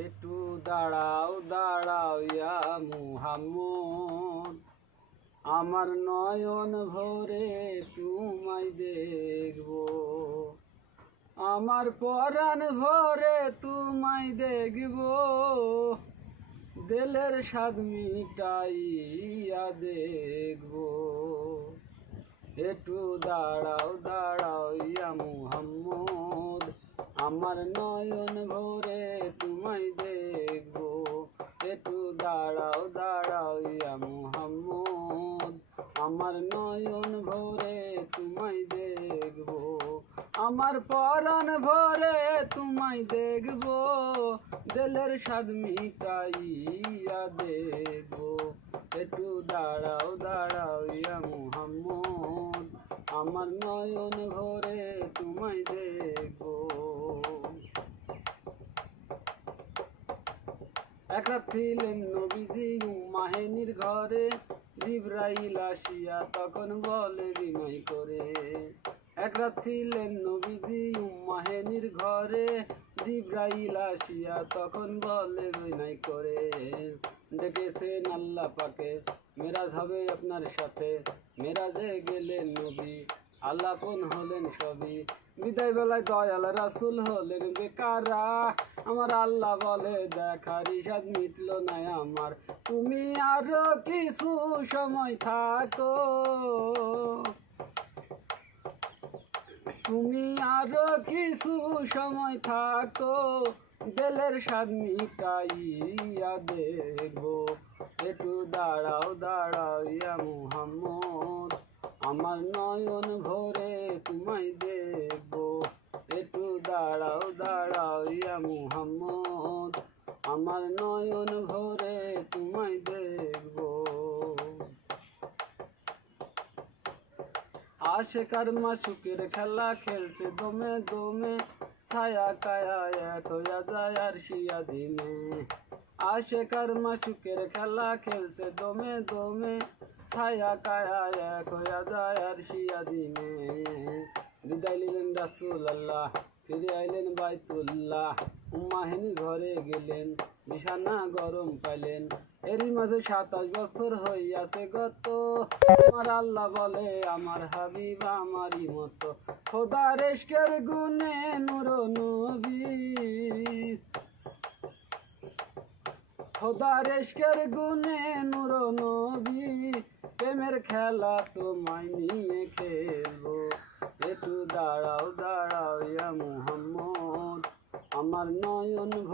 একটু দাঁড়াও দাঁড়াও ইয়া মুহাম্মদ, আমার নয়ন ভরে তোমায় দেখব, আমার পরাণ ভরে তোমায় দেখব, দিলের স্বাদ মিটাইয়া দেখব। একটু দাঁড়াও দাঁড়াও ইয়া মুহাম্মদ, আমার নয়ন ভরে তোমায় দেখব। একটু দাঁড়াও দাঁড়াও ইয়া মুহাম্মদ, আমার নয়ন ভরে তোমায় দেখব, আমার পরাণ ভরে তোমায় দেখব, দিলের স্বাদ মিটাইয়া দেখব। একটু দাঁড়াও দাঁড়াও ইয়া মুহাম্মদ, আমার নয়ন ভরে তোমায় দেখব। একা ছিলেন নবীজি উম্মাহেনির ঘরে, জিবরাইল আসিয়া তখন বলে বিনয় করে। একা ছিলেন নবীজি উম্মাহেনির ঘরে, জিবরাইল আসিয়া তখন বলে বিনয় করে। ডেকেছেন আল্লাহ পাকে, মেরাজ হবে আপনার সাথে, মেরাজে গেলেন নবী, আল্লাপন হলেন সবই। বিদায় বেলায় দয়াল রাসূল হলেন বেকারা, আমার আল্লাহ বলে দেখার ইসাদ মিটল না আমার, তুমি আরো কিছু সময় থাকো, তুমি আরো কিছু সময় থাকো, দিলের স্বাদ মিটাইয়া দেখব। একটু দাঁড়াও দাঁড়াও ইয়া মুহাম্মদ, আমার নয়ন ভরে তোমায় দেখব। একটু দাঁড়াও দাঁড়াও ইয়া মুহাম্মদ, আমার নয়ন ভরে তোমায় দেখব। আশেকার মাসুকের খেলা খেলছে দমে দমে, ছায়া কায়া এক হইয়া যায় আর শিয়া দিনে। আশেকার মাসুকের খেলা খেলছে দমে দমে, ছায়া কায়া এক হইয়া যায় আর শিয়া দিনে। বিদায় নিলেন রাসূলুল্লাহ, ফিরে আইলেন বাইতুল্লাহ, উম্মাহিনী ঘরে গেলেন, বিছানা গরম পাইলেন। এরই মাঝে 27 বছর হইয়াছে গত, আমার আল্লাহ বলে আমার হাবিব আমারই মতো, খোদার ইশকের গুণে নূর নবী, খোদার ইশকের গুণে নূর নবী, প্রেমের খেলা তোমায় নিয়ে খেলবো। একটু দাঁড়াও দাঁড়াও ইয়া মুহাম্মদ, আমার নয়ন ভরে